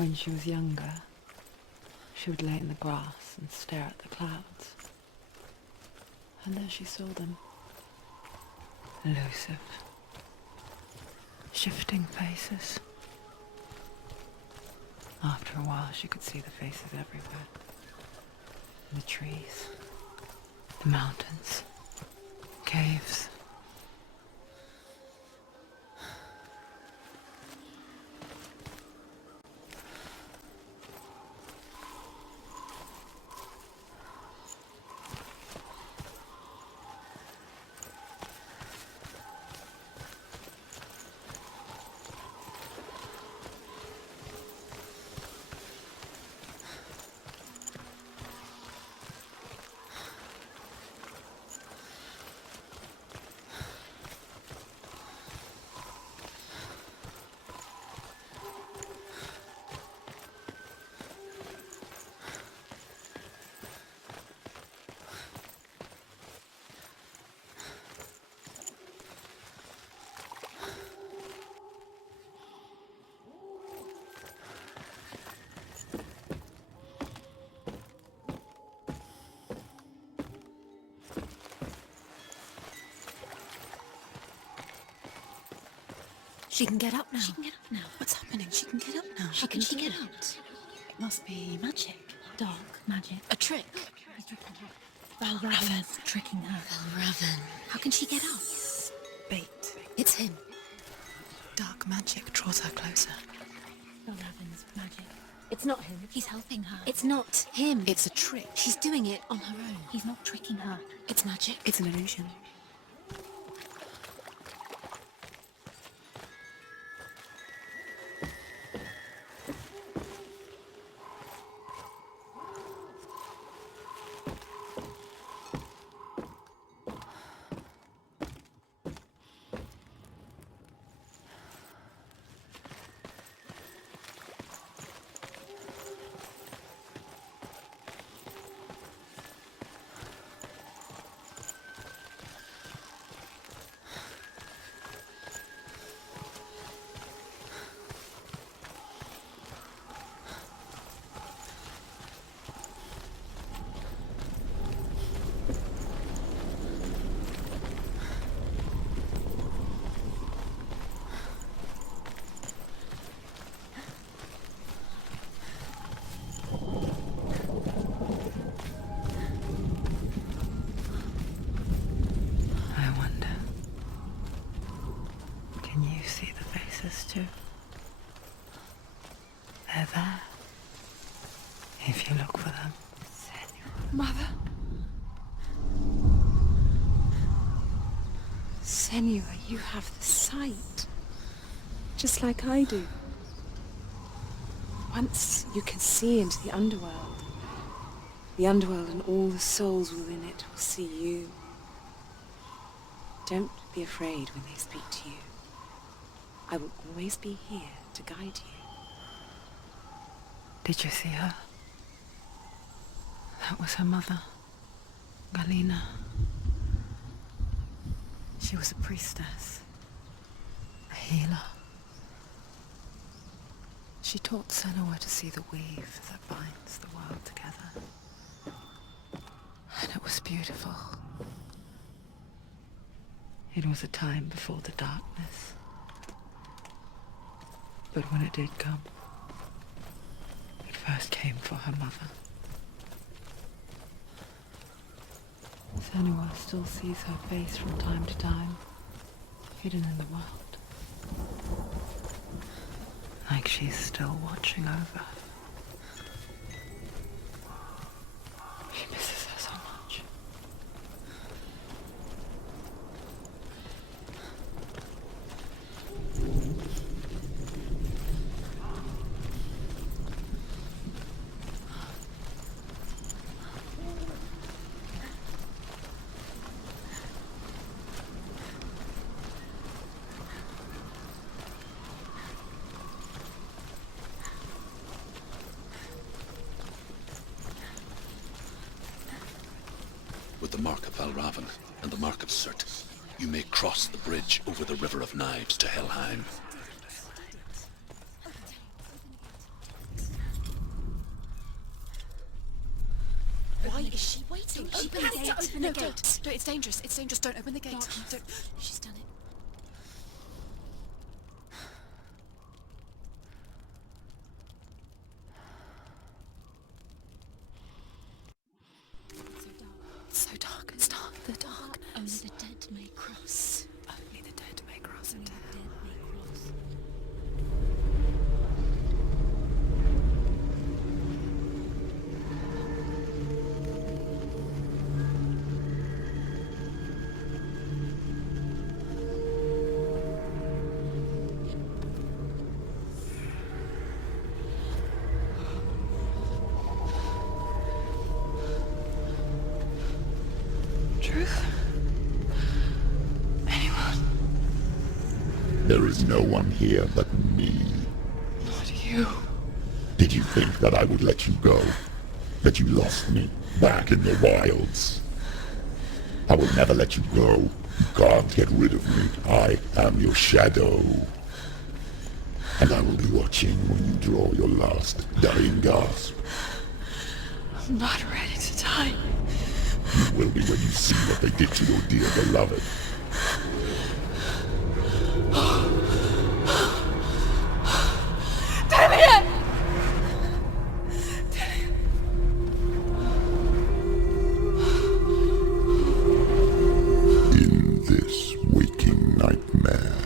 When she was younger, she would lay in the grass and stare at the clouds. And there she saw them. Elusive, shifting faces. After a while, she could see the faces everywhere. The trees, the mountains, caves. She can get up now. She can get up now. What's happening? She can get up now. How can she get out? It must be magic. Dark magic. A trick. He's tricking her. Valravan's tricking her. Valravan. How can she get out? Bait. It's him. Dark magic draws her closer. Valravan's magic. It's not him. He's helping her. It's not him. It's a trick. She's doing it On her own. He's not tricking her. It's magic. It's an illusion. Too. They're there. If you look for them. Senua. Mother. Senua, you have the sight. Just like I do. Once you can see into the underworld. The underworld and all the souls within it will see you. Don't be afraid when they speak to you. I will always be here to guide you. Did you see her? That was her mother, Galina. She was a priestess, a healer. She taught Senua to see the weave that binds the world together. And it was beautiful. It was a time before the darkness. But when it did come, it first came for her mother. Senua still sees her face from time to time, hidden in the world. Like she's still watching over her. She misses her so much. With the mark of Valravan and the mark of Surt, you may cross the bridge over the River of Knives to Helheim. open the gate. No, it's dangerous. It's dangerous. Don't open the gate. Don't. She's done it. So dark. It's dark. The dark. Only the dead may cross. Only the dead may cross into hell. Truth? Anyone? There is no one here but me. Not you. Did you think that I would let you go? That you lost me back in the wilds? I will never let you go. You can't get rid of me. I am your shadow. And I will be watching when you draw your last dying gasp. I'm not ready to die. You will be when you see what they did to your dear beloved. Damien! In this waking nightmare,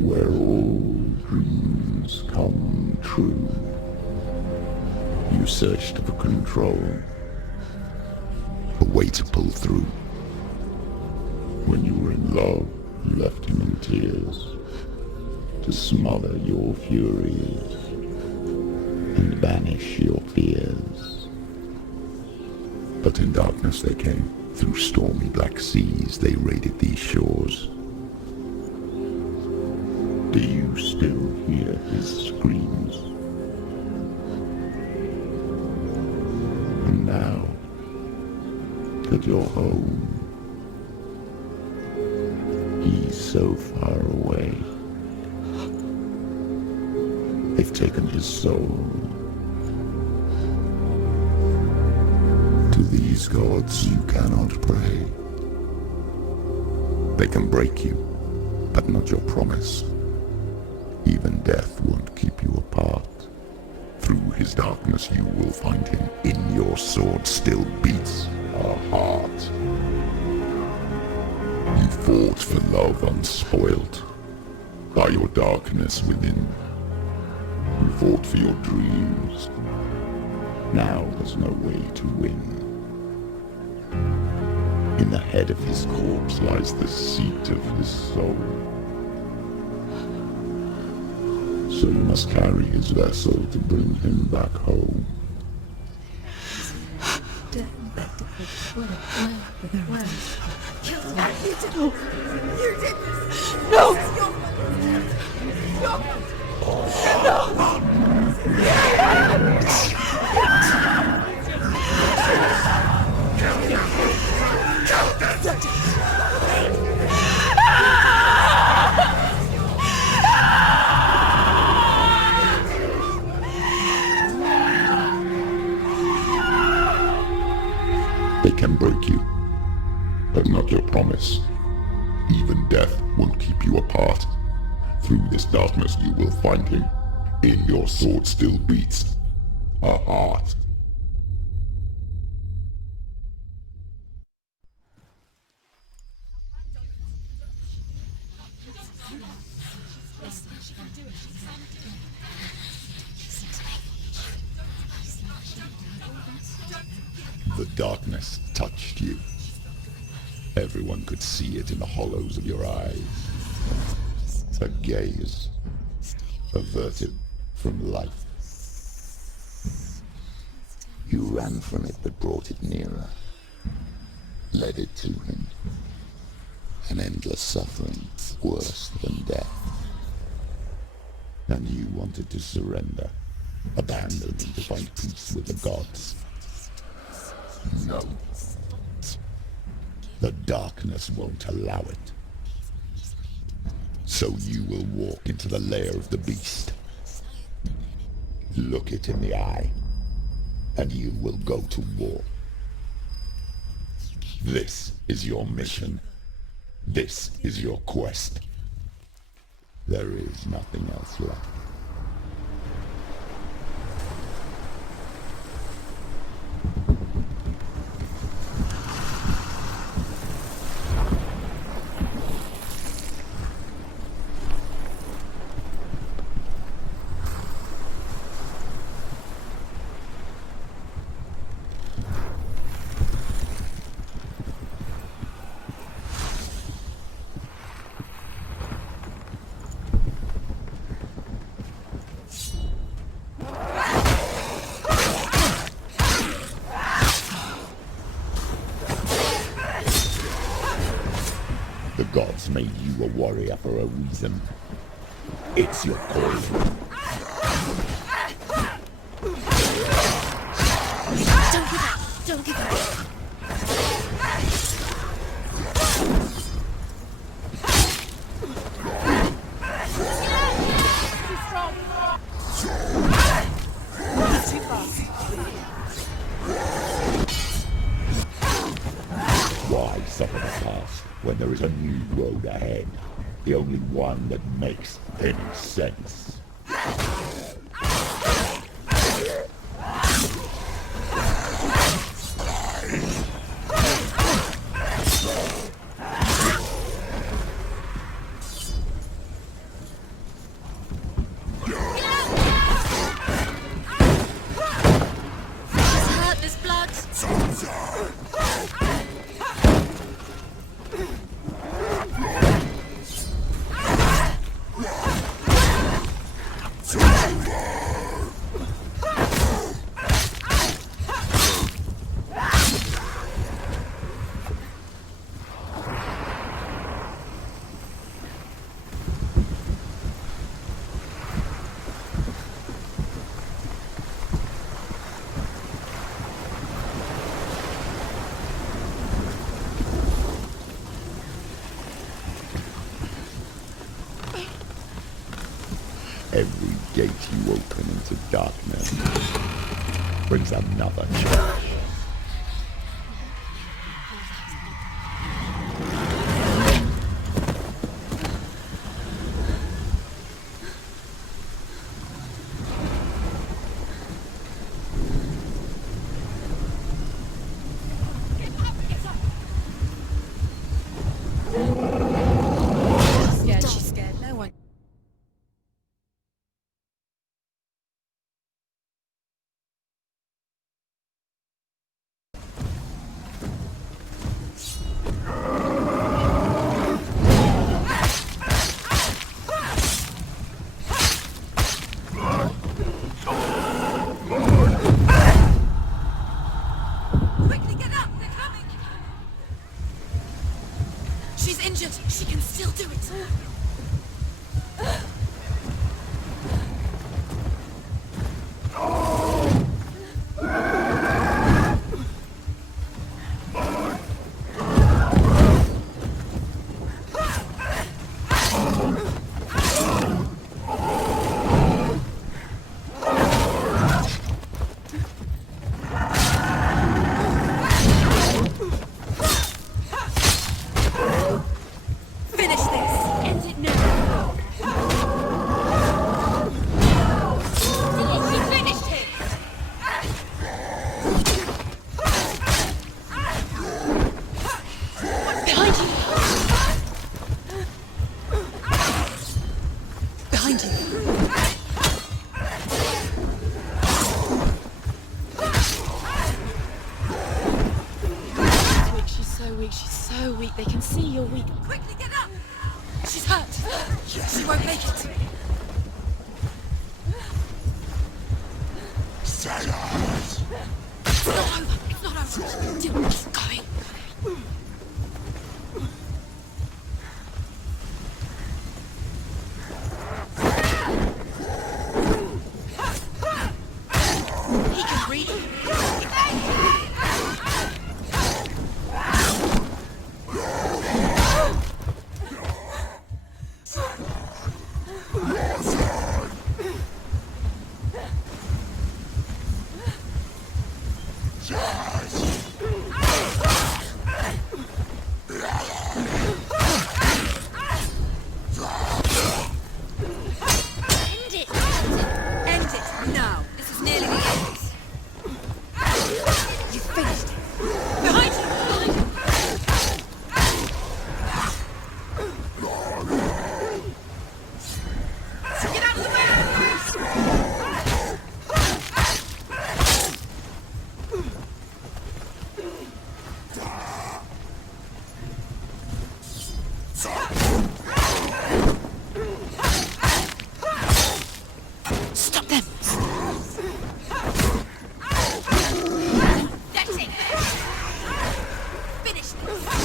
where all dreams come true, you searched for control, a way to pull through. When you were in love, you left him in tears, to smother your furies and banish your fears. But in darkness they came, through stormy black seas they raided these shores. Do you still hear his screams? And now that you're home, he's so far away. They've taken his soul. To these gods you cannot pray. They can break you, but not your promise. Even death won't keep you apart. Through his darkness you will find him. In your sword still beats a heart. You fought for love unspoilt by your darkness within. You fought for your dreams. Now there's no way to win. In the head of his corpse lies the seat of his soul. So you must carry his vessel to bring him back home. They can break you, but not your promise. Even death won't keep you apart. Through this darkness you will find him. In your sword still beats a heart. The darkness touched you. Everyone could see it in the hollows of your eyes. A gaze averted from life. You ran from it but brought it nearer. Led it to him. An endless suffering, worse than death. And you wanted to surrender, abandon and to find peace with the gods. No. The darkness won't allow it. So you will walk into the lair of the beast. Look it in the eye, and you will go to war. This is your mission. This is your quest. There is nothing else left. The gods made you a warrior for a reason. It's your calling. Don't give up! Don't give up! Why suffer the past when there is a new road ahead? The only one that makes any sense. Just hurt this blood! Every gate you open into darkness brings another challenge. She's scared. No one. Quickly get up! They're coming! She's injured! She can still do it! Finish this! End it now! We finished him! Behind you! Behind you! She's so weak. She's so weak. They can see you're weak. Quickly get up! She's hurt! She won't make it! Silence! It's not over! It's not over! Keep going! He can breathe!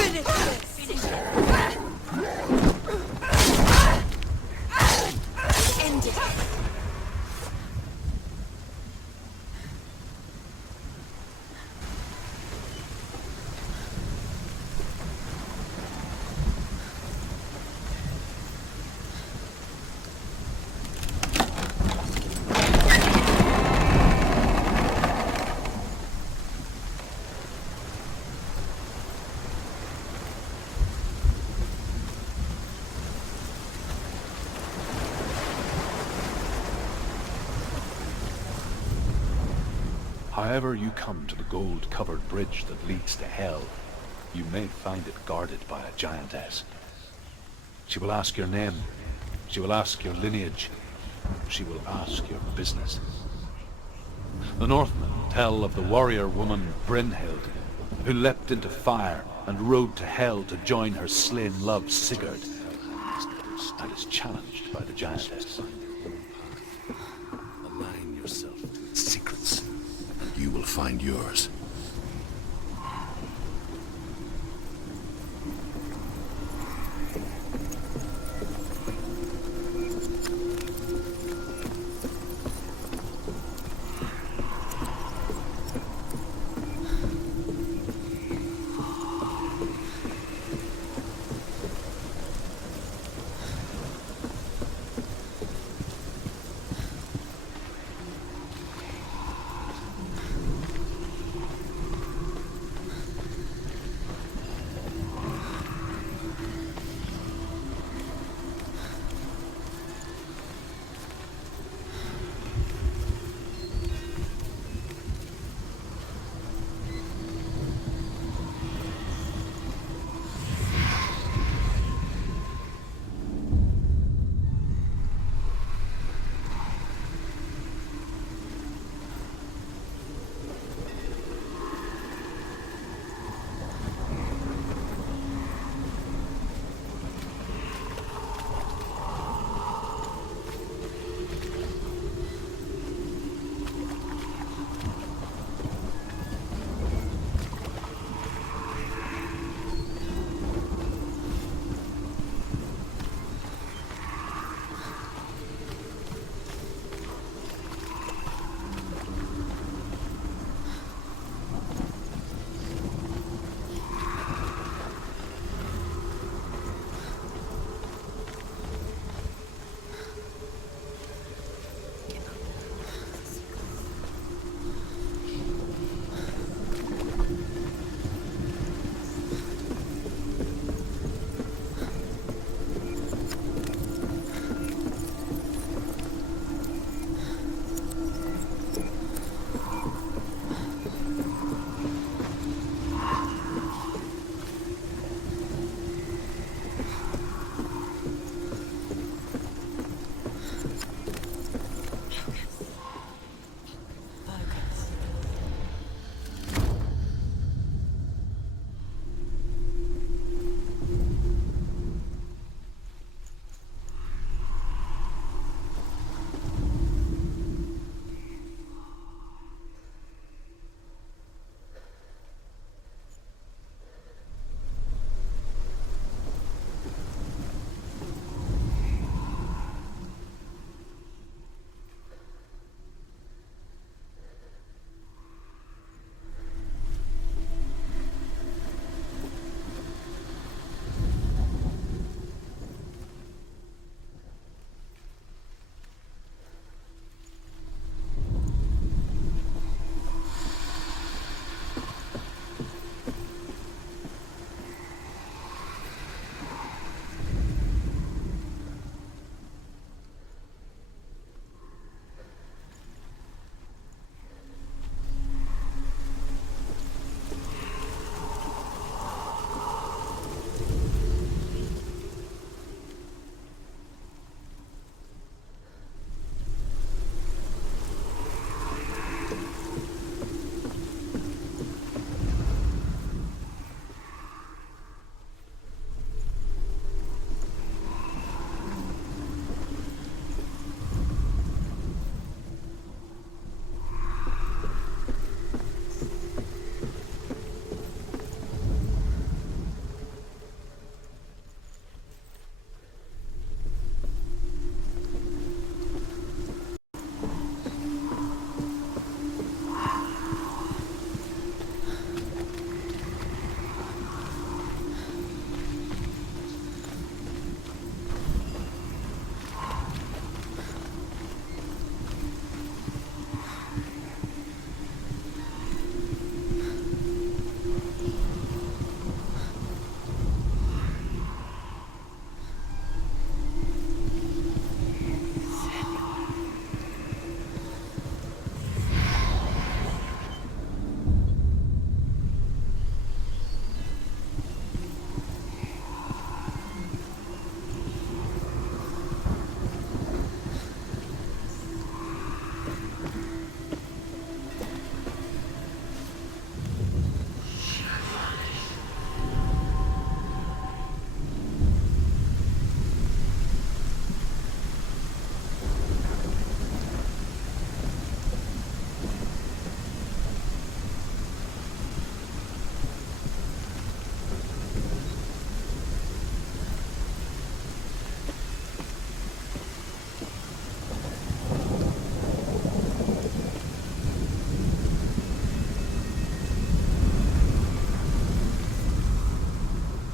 Finish this! End it! However you come to the gold-covered bridge that leads to Hell, you may find it guarded by a giantess. She will ask your name, she will ask your lineage, she will ask your business. The Northmen tell of the warrior woman Brynhild, who leapt into fire and rode to Hell to join her slain love Sigurd, and is challenged by the giantess. Align yourself to its secrets, and you will find yours.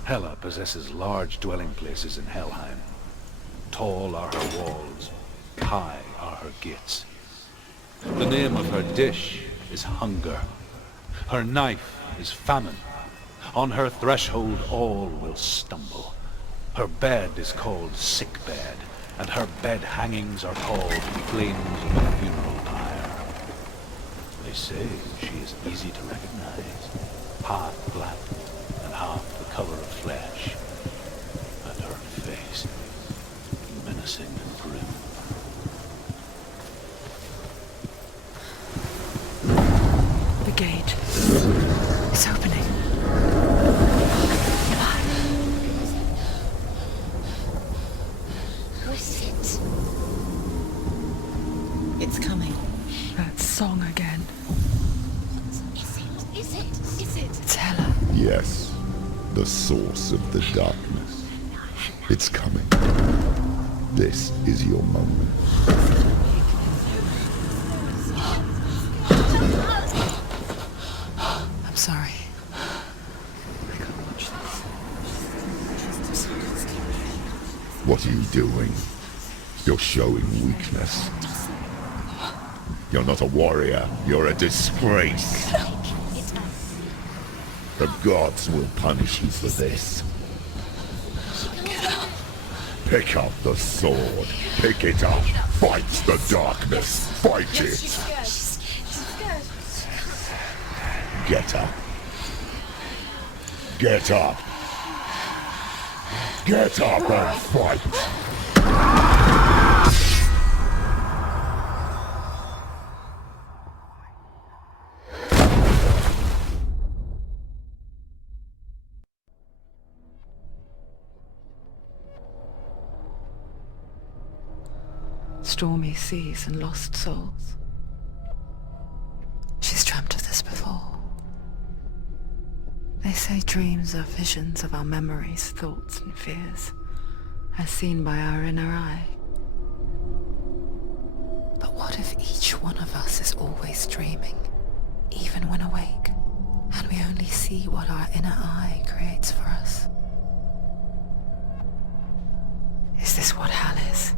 Hela possesses large dwelling places in Helheim. Tall are her walls, high are her gates. The name of her dish is hunger. Her knife is famine. On her threshold all will stumble. Her bed is called sick bed, and her bed hangings are called flames of a funeral pyre. They say she is easy to recognize, half black and half the color of flesh, and her face menacing and grim. The gate is opening. It's coming. That song again. Is it? It's Hela. Yes, the source of the darkness. It's coming. This is your moment. I'm sorry. I can't watch this. What are you doing? You're showing weakness. You're not a warrior. You're a disgrace. The gods will punish you for this. Pick up the sword. Pick it up. Fight the darkness. Fight it. Get up. Get up. Get up and fight. Stormy seas and lost souls. She's dreamt of this before. They say dreams are visions of our memories, thoughts and fears, as seen by our inner eye. But what if each one of us is always dreaming, even when awake, and we only see what our inner eye creates for us? Is this what hell is?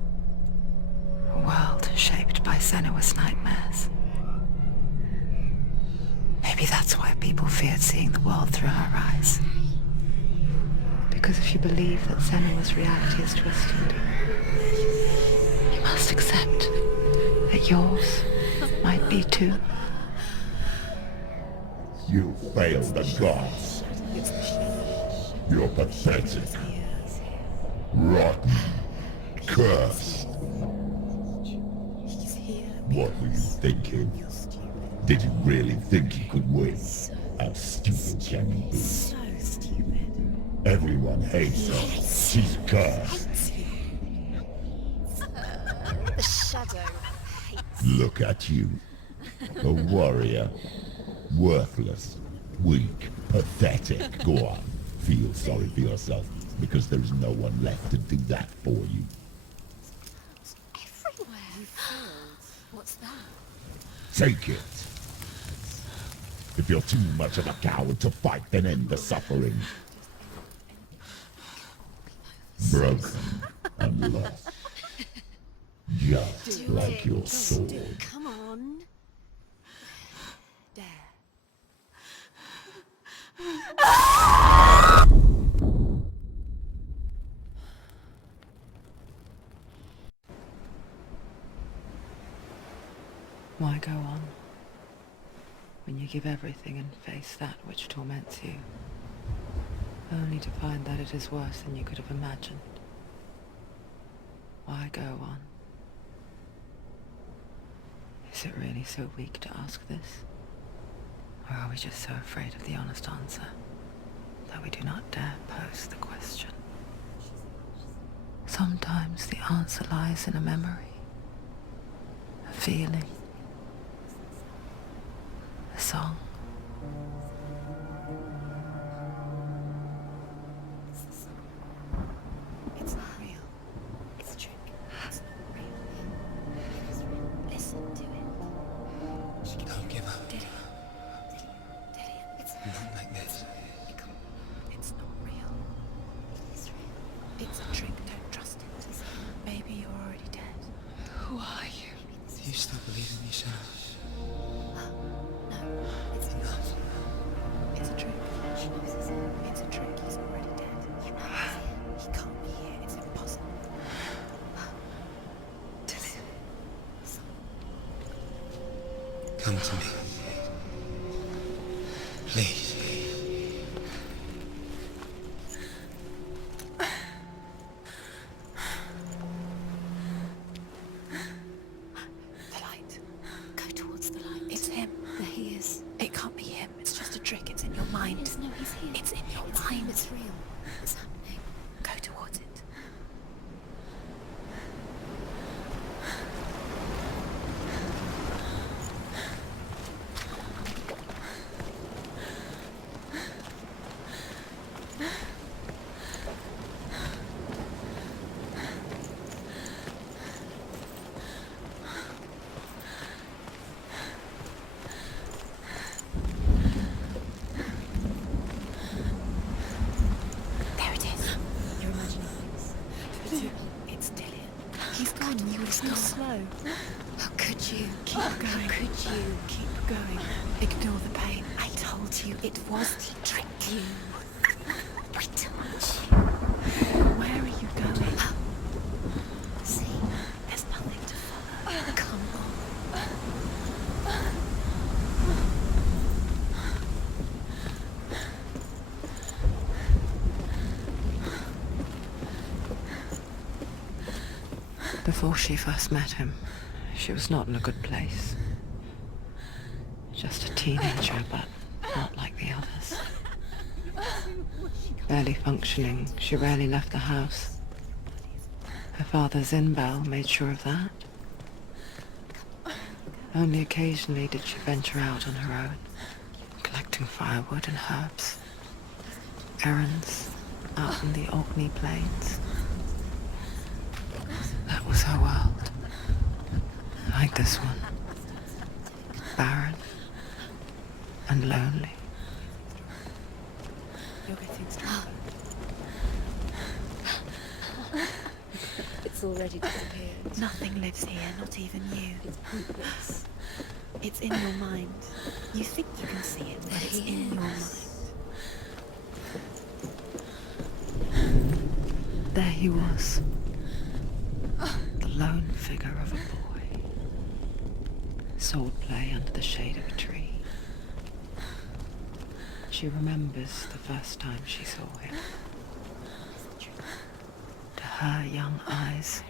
A world shaped by Senua's nightmares. Maybe that's why people feared seeing the world through her eyes. Because if you believe that Senua's reality is twisted, you must accept that yours might be too. You failed the gods. You're pathetic. Rotten. Cursed. What were you thinking? Did you really think you could win? How stupid can you be? So stupid. Everyone hates her. She's cursed. The shadow hates. Look at you. A warrior. Worthless. Weak. Pathetic. Go on. Feel sorry for yourself, because there is no one left to do that for you. Everywhere. What's that? Take it. If you're too much of a coward to fight, then end the suffering. Broken and lost. Just like your sword. Come on. Dare. Why go on when you give everything and face that which torments you, only to find that it is worse than you could have imagined? Why go on? Is it really so weak to ask this? Or are we just so afraid of the honest answer that we do not dare pose the question? Sometimes the answer lies in a memory, a feeling, a song. It's not real. It's a trick. It's not real. It's real. Listen to it. Don't give up. Did it? It's Not like this. Come on. It's not real. Come to me. Please. The light. Go towards the light. It's him. There he is. It can't be him. It's just a trick. It's in your mind. No, he's here. It's in your mind. It's real. It's happening. Go towards it. There it is. You're imagining things. It's Dillian. He's gone. You were so slow. How could you? Keep going. How could you? Keep going. Ignore the pain. I told you it was to trick you. Way too much. Where are you going? See, there's nothing to follow. Come on. Before she first met him, she was not in a good place. Just a teenager, but not like the others. Barely functioning, she rarely left the house. Her father's in-bell made sure of that. Only occasionally did she venture out on her own, collecting firewood and herbs. Errands out in the Orkney Plains. That was her world. Like this one. Barren and lonely. You're getting stronger. It's already disappeared. Nothing lives here, not even you. It's pointless. It's in your mind. You think you can see it, but it's in your mind. There he was. The lone figure of a boy. Swordplay under the shade of a tree. She remembers the first time she saw him. To her young eyes,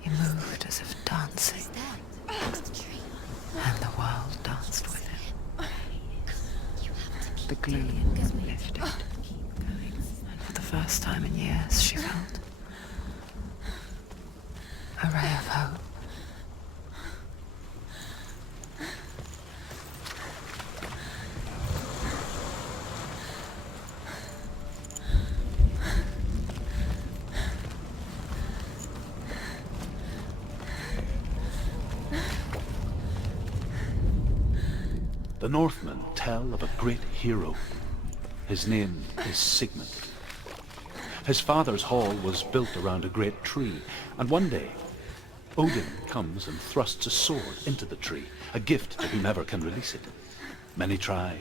he moved as if dancing, and the world danced with him. The gloom lifted, and for the first time in years she felt a ray of hope. The Northmen tell of a great hero. His name is Sigmund. His father's hall was built around a great tree, and one day Odin comes and thrusts a sword into the tree, a gift to whomever can release it. Many try,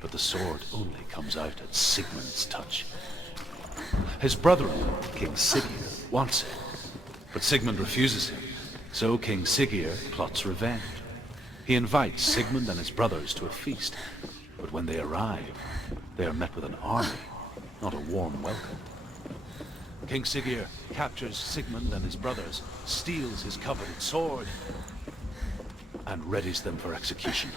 but the sword only comes out at Sigmund's touch. His brother-in-law, King Siggeir, wants it, but Sigmund refuses him, so King Siggeir plots revenge. He invites Sigmund and his brothers to a feast, but when they arrive, they are met with an army, not a warm welcome. King Siggeir captures Sigmund and his brothers, steals his coveted sword, and readies them for execution.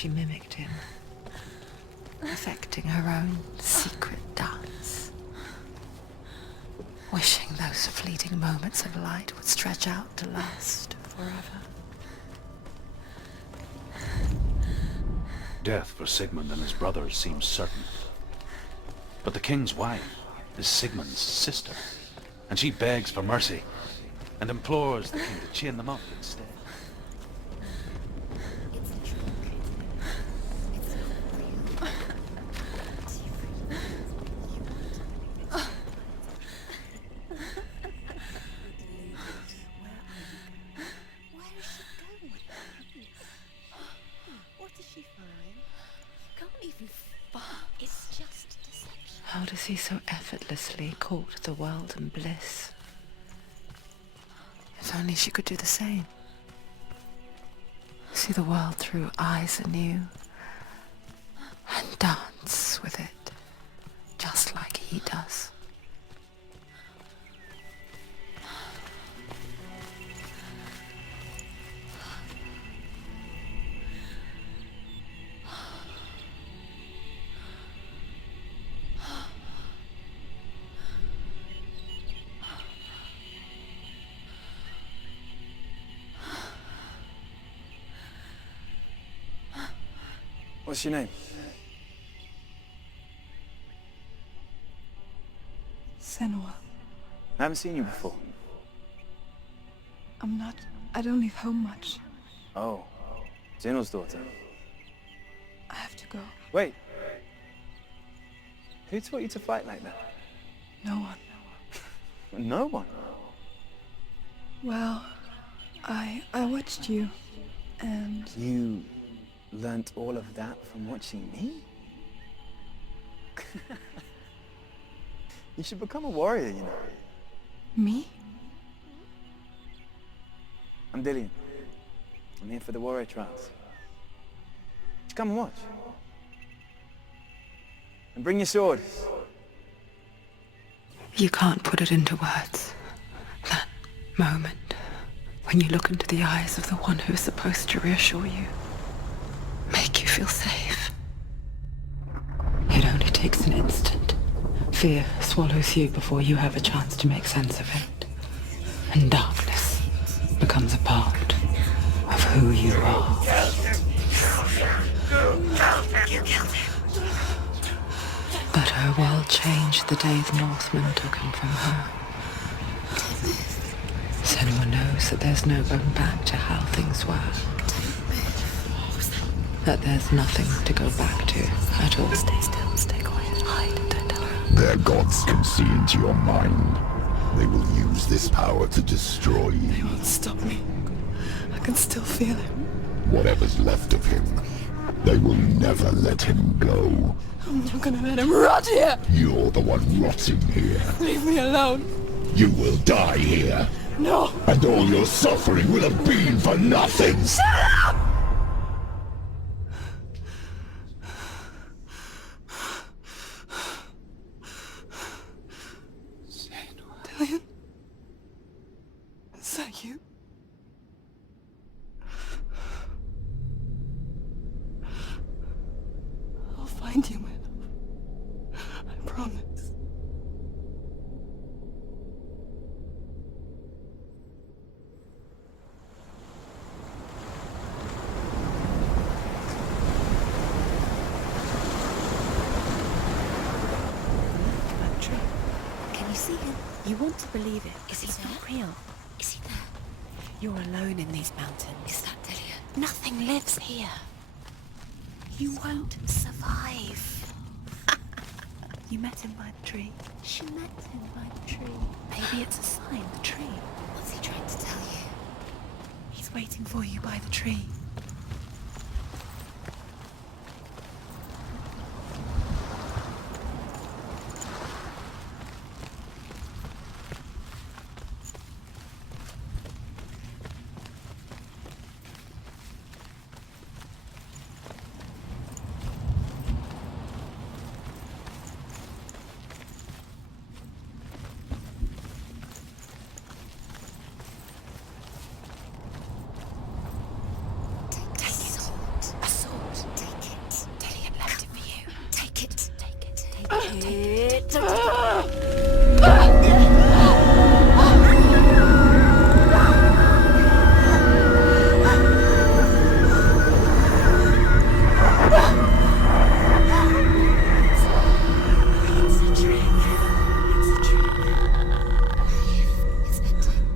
she mimicked him, affecting her own secret dance, wishing those fleeting moments of light would stretch out to last forever. Death for Sigmund and his brothers seems certain. But the king's wife is Sigmund's sister, and she begs for mercy and implores the king to chain them up instead. It's a trick. It's not real. Where is she going? What does she find? You can't even find. It's just deception. How does he so effortlessly court the world and bliss? If only she could do the same. See the world through eyes anew and dance with it, just like he does. What's your name? Senua. I haven't seen you before. I don't leave home much. Oh, Zenua's daughter. I have to go. Wait. Who taught you to fight like that? No one. No one. Well, I watched you, and You learnt all of that from watching me? You should become a warrior, you know. me? I'm Dillian. I'm here for the warrior trials. Just come and watch. And bring your sword. You can't put it into words. That moment when you look into the eyes of the one who is supposed to reassure you, make you feel safe. It only takes an instant. Fear swallows you before you have a chance to make sense of it. And darkness becomes a part of who you are. But her world changed the day the Northmen took him from her. Senua knows that there's no going back to how things were. That there's nothing to go back to at all. Stay still, stay quiet, hide, don't tell her. Their gods can see into your mind. They will use this power to destroy They you. won't stop me. I can still feel him. Whatever's left of him, they will never let him go. I'm not gonna let him rot here! You're the one rotting here. Leave me alone! You will die here. No! And all your suffering will have been for nothing. Shut up! Dillian? Is that you? I'll find you, my love. I promise. Can you see him? You want to believe it. Is he not real? Is he there? You're alone in these mountains. Is that Dillian? Nothing lives here. You won't survive. You met him by the tree. She met him by the tree. Maybe it's a sign, the tree. What's he trying to tell you? He's waiting for you by the tree.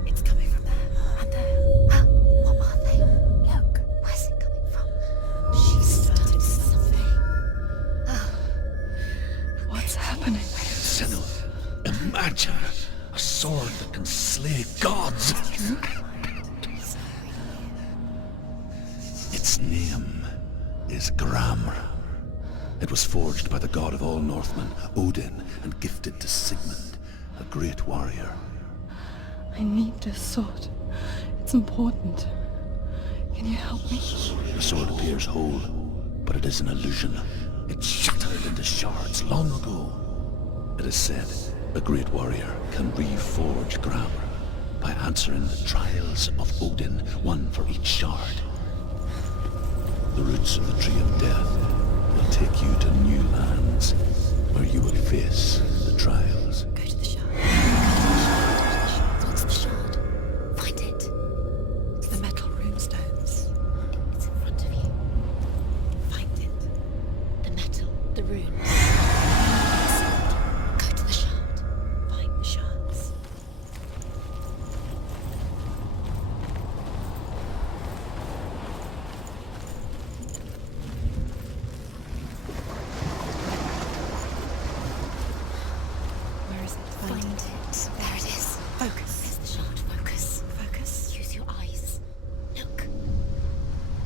It's coming from there and there. Oh, what are they? Look, where's it coming from? She started something. What's happening? Senua, imagine a sword that can slay gods. Its name is Gramr. It was forged by the god of all Northmen, Odin, and gifted to Sigmund, a great warrior. I need this sword. It's important. Can you help me? The sword appears whole, but it is an illusion. It shattered into shards long ago. It is said a great warrior can reforge Gramr by answering the trials of Odin, one for each shard. The roots of the Tree of Death will take you to new lands, where you will face the trials. Go to the shard. What's the shard? Find it. It's the metal runestones. It's in front of you. Find it. The metal, the runes. Go to the shard. Find the shards. Where is it? Find it. There it is. Focus. There's the shard. Focus. Focus. Use your eyes. Look.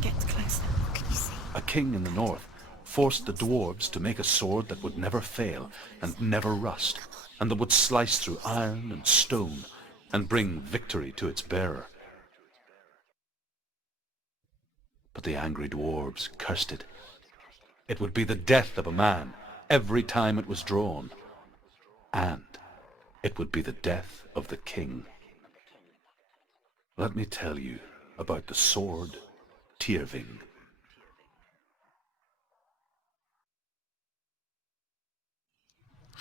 Get closer. What can you see? A king in the north forced the dwarves to make a sword that would never fail and never rust, and that would slice through iron and stone and bring victory to its bearer. But the angry dwarves cursed it. It would be the death of a man every time it was drawn, and it would be the death of the king. Let me tell you about the sword Tyrving.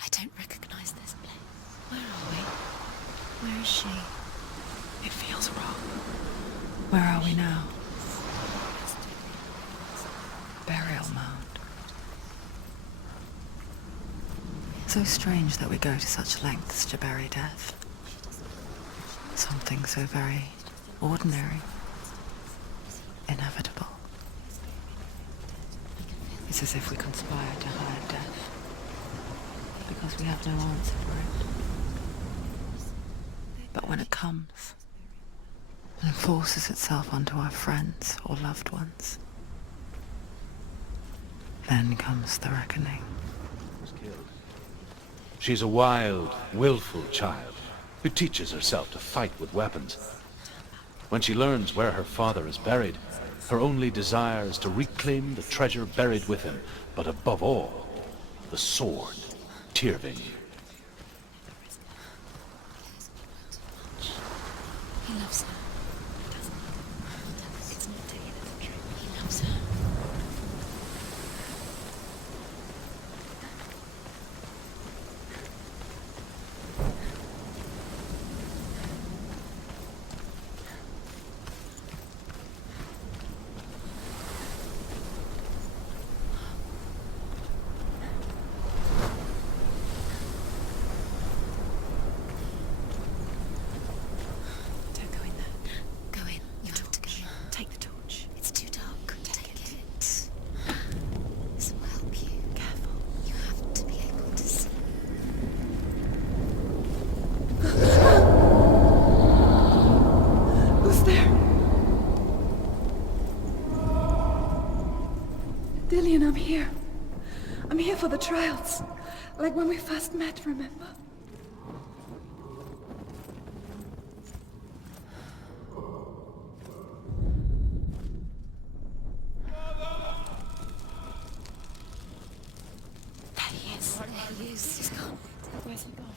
I don't recognize this place. Where are we? Where is she? It feels wrong. Where are we now? Burial mound. So strange that we go to such lengths to bury death. Something so very ordinary, inevitable. It's as if we conspire to hide death, because we have no answer for it. But when it comes and forces itself onto our friends or loved ones, then comes the reckoning. She's a wild, willful child who teaches herself to fight with weapons. When she learns where her father is buried, her only desire is to reclaim the treasure buried with him, but above all, the sword, Tyrving. He loves her. It's not taking it as true. He loves her. Don't go in there. Go in. You have to go in. Take the torch. It's too dark. Take it. This will help you. Careful. You have to be able to see. Who's there? Dillian, I'm here. I'm here for the trials. Like when we first met, remember? There he is. There he is. He's gone. Where's he gone?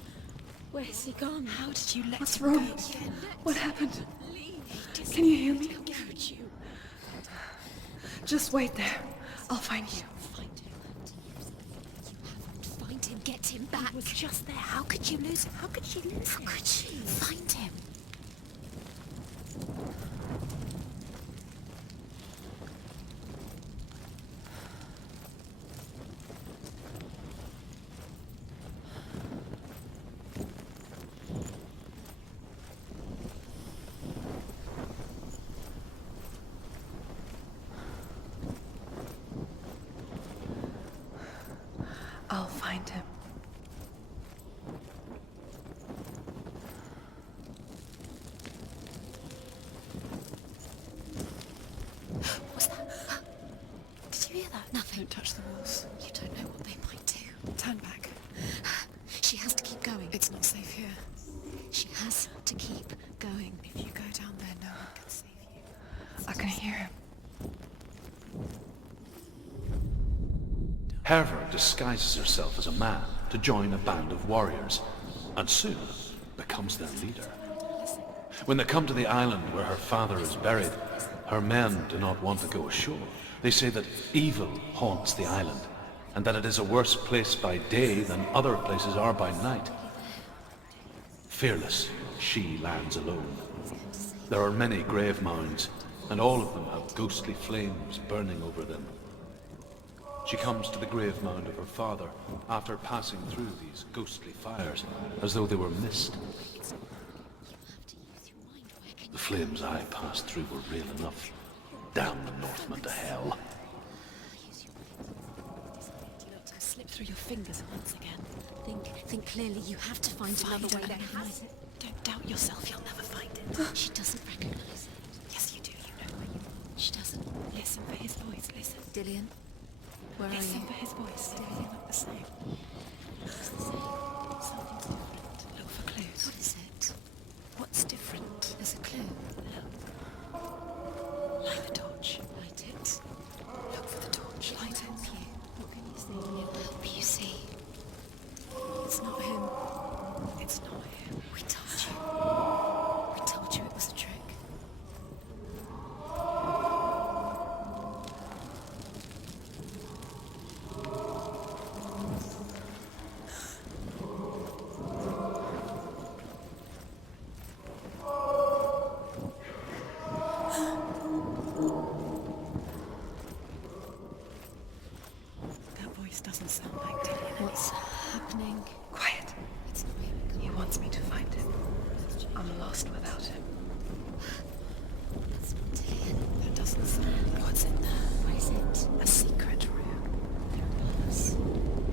Where's he gone? How did you let What's him wrong? go again? What happened? Leave. Can you hear me? He'll catch you. Just wait there. I'll find you. Find him. You haven't. Find him. Get him back. He was just there. How could you lose him? How could she lose him? How could she? Find him. I'll find him. What's that? Did you hear that? Nothing. Don't touch the walls. You don't know what they might do. Turn back. She has to keep going. It's not safe here. She has to keep going. If you go down there, no one can save you. I can hear him. Herva disguises herself as a man to join a band of warriors, and soon becomes their leader. When they come to the island where her father is buried, her men do not want to go ashore. They say that evil haunts the island, and that it is a worse place by day than other places are by night. Fearless, she lands alone. There are many grave mounds, and all of them have ghostly flames burning over them. She comes to the grave mound of her father after passing through these ghostly fires, as though they were mist. The flames I passed through were real enough. Damn the Northmen to hell. Slip through your fingers once again. Think clearly. You have to find another way. Don't doubt yourself. You'll never find it. She doesn't recognize it. Yes, you do. You know where you are. She doesn't. Listen for his voice. Listen. Dillian, where are Listen you? for his voice. They look the same. It's the same. Something's different. Look for clues. What is it? What's different? There's a clue. Light the torch. Light it. Look for the torch. Light it. What can you see? Help you see. It's not him. It's not him. We told you. We told you it was a trick. That voice doesn't sound like Dillian. What's happening? Quiet. It's not him. He wants me to find him. I'm lost without him. It's not Dillian. That doesn't sound. What's in there? What is it? A secret room. There are bars.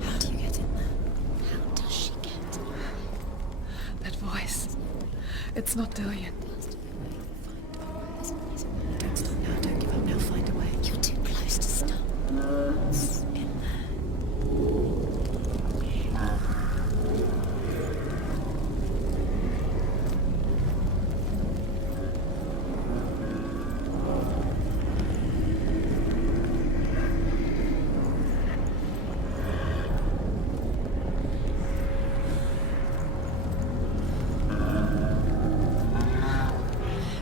How do you get in there? How does she get? That voice. It's not Dillian. Don't stop now. Don't give up now. Find a way. You're too close to stop. What's in there?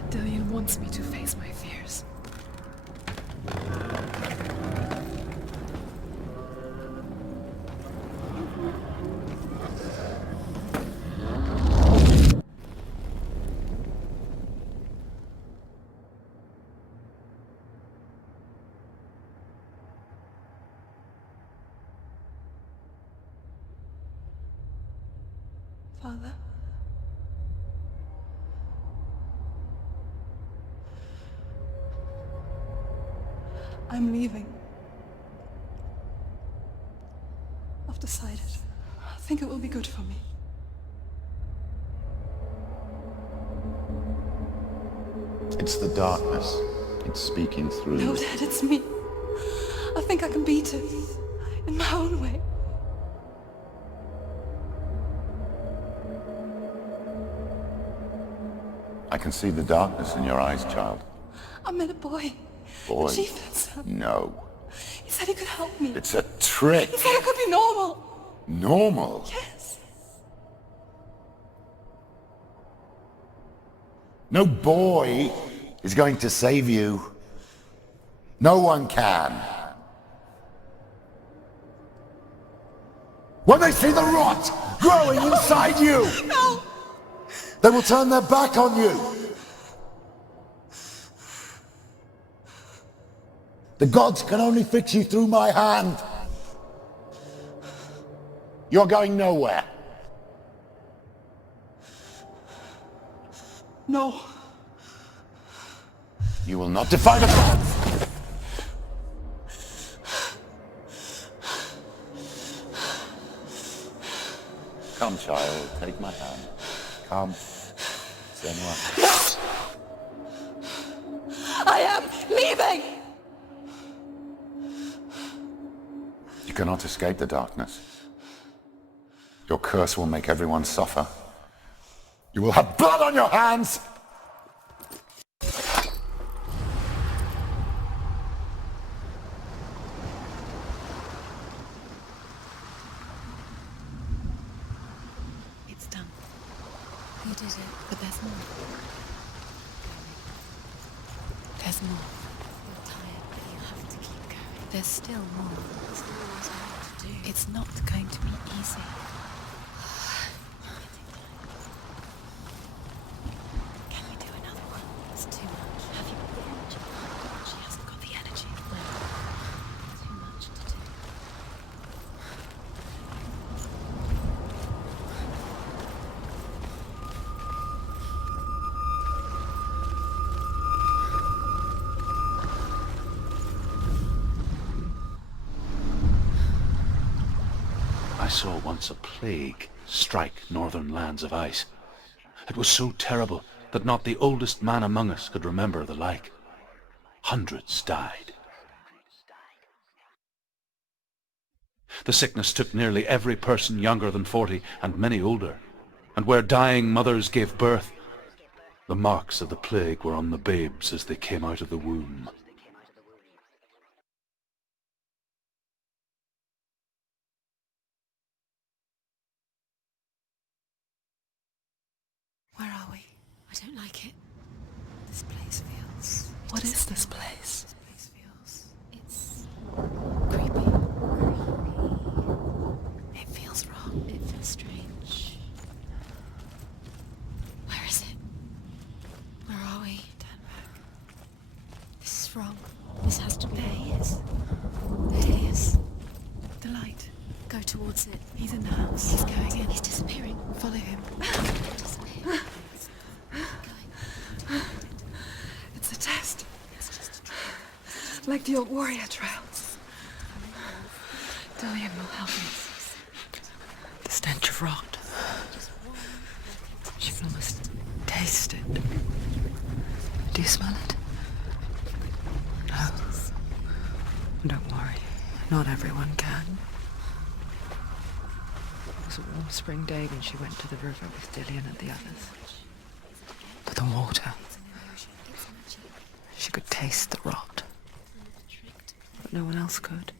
Dillian wants me to face my fears. Father? I'm leaving. I've decided. I think it will be good for me. It's the darkness. It's speaking through No, you. Dad, it's me. I think I can beat it. In my own way. I can see the darkness in your eyes, child. I met a boy. Boy. The chief said so. No. He said he could help me. It's a trick. He said I could be normal. Normal. Yes. No boy is going to save you. No one can. When they see the rot growing inside you, No! they will turn their back on you. The gods can only fix you through my hand. You're going nowhere. No. You will not defy the gods. Come, child, take my hand. Come, Senua. I am leaving! You cannot escape the darkness. Your curse will make everyone suffer. You will have blood on your hands! It's done. Who did it? But there's more. There's more. You're tired, but you have to keep going. There's still more. There's always more to do. It's not going to be easy. Can you do another one? It's too much. Have you got the energy? She hasn't got the energy. No. Too much to do. I saw once a plague strike northern lands of ice. It was so terrible that not the oldest man among us could remember the like. Hundreds died. The sickness took nearly every person younger than 40 and many older, and where dying mothers gave birth, the marks of the plague were on the babes as they came out of the womb. Where are we? I don't like it. This place feels... What is this place? This place feels... It's... creepy. It feels wrong. It feels strange. Where is it? Where are we? Turn back. This is wrong. This has to be... There he is. There he is. The light. Go towards it. He's in the house. He's going in. He's disappearing. Follow him. It's a test. Like the old warrior trials. Dillian will help me. The stench of rot. She can almost taste it. Do you smell it? No. Don't worry. Not everyone can. It was a warm spring day when she went to the river with Dillian and the others. But the water... She could taste the rot. But no one else could.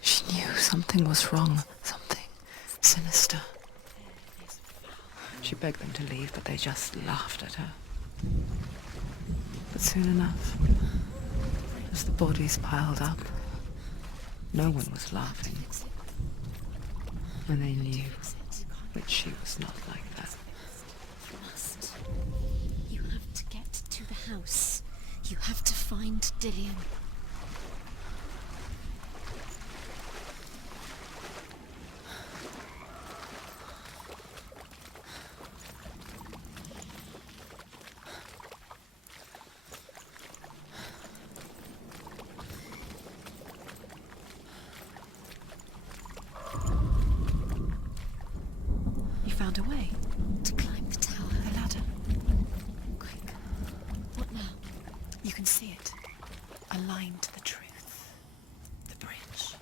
She knew something was wrong. Something sinister. She begged them to leave, but they just laughed at her. But soon enough, as the bodies piled up, no one was laughing. And they knew that she was not like that. You have to get to the house. You have to find Dillian. You found a way to climb the tower. The ladder. Quick. What now? You can see it. A line to the truth. The bridge.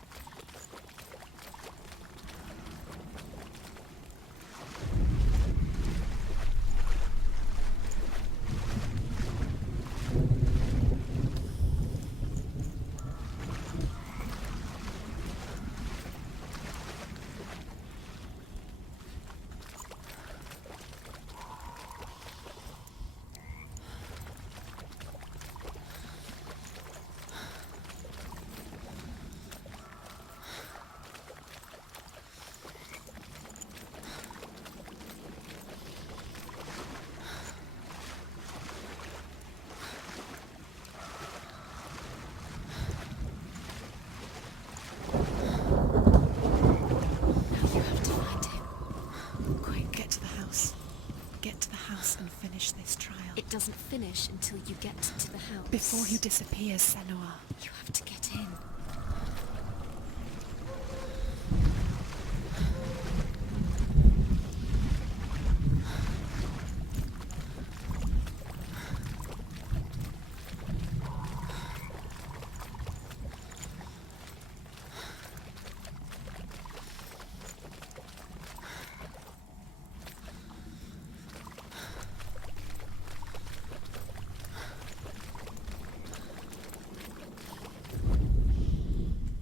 house and finish this trial. It doesn't finish until you get to the house. Before he disappears, Senua. You have to get in.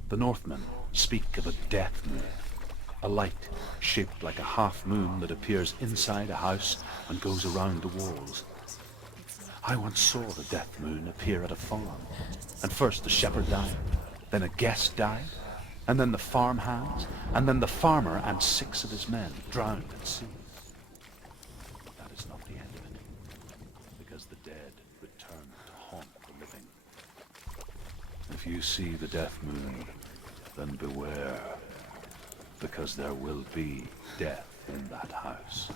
The Northmen speak of a death moon, a light shaped like a half moon that appears inside a house and goes around the walls. I once saw the death moon appear at a farm, and first the shepherd died, then a guest died, and then the farmhands, and then the farmer and 6 of his men drowned at sea. That is not the end of it, because the dead return to haunt the living. If you see the death moon, then beware, because there will be death in that house.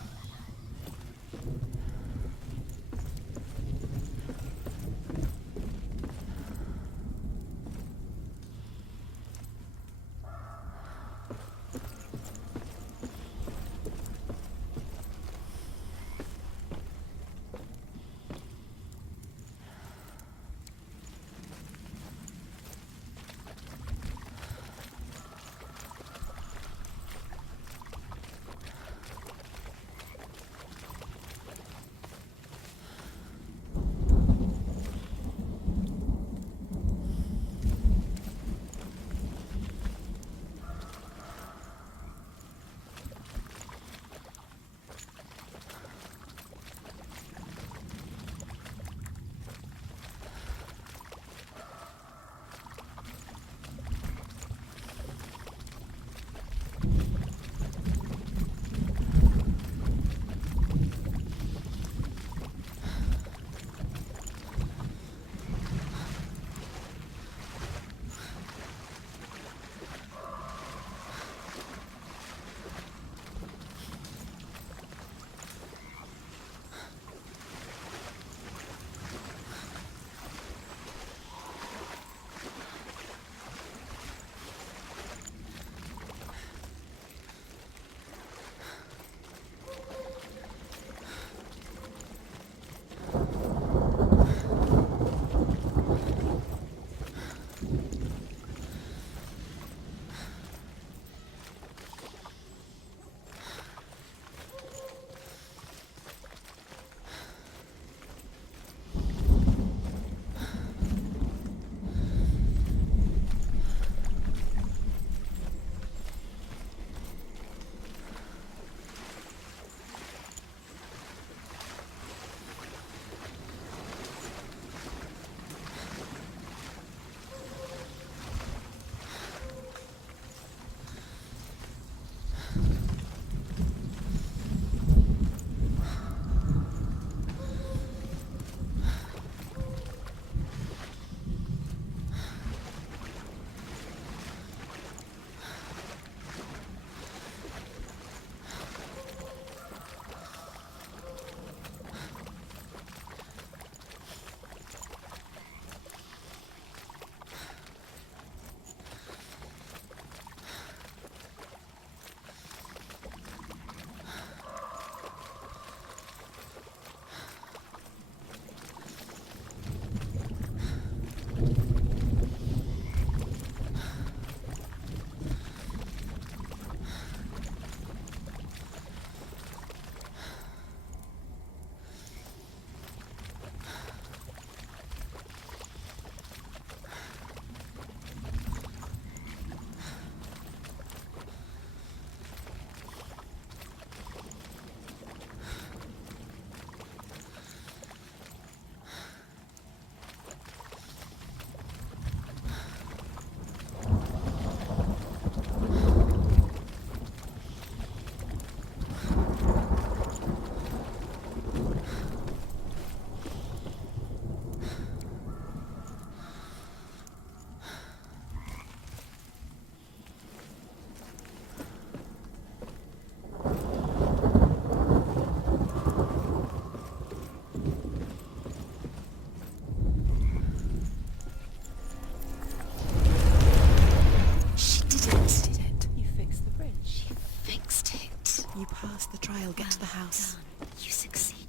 the trial, get to the house. Done. You succeeded.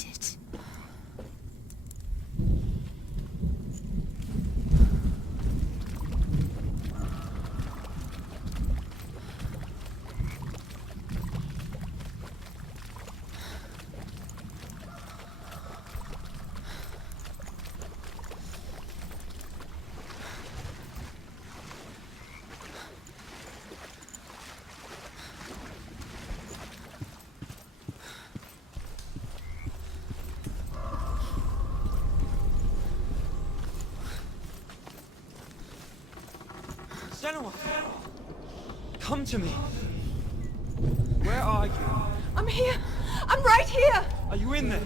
Senua! Come to me! Where are you? I'm here! I'm right here! Are you in there?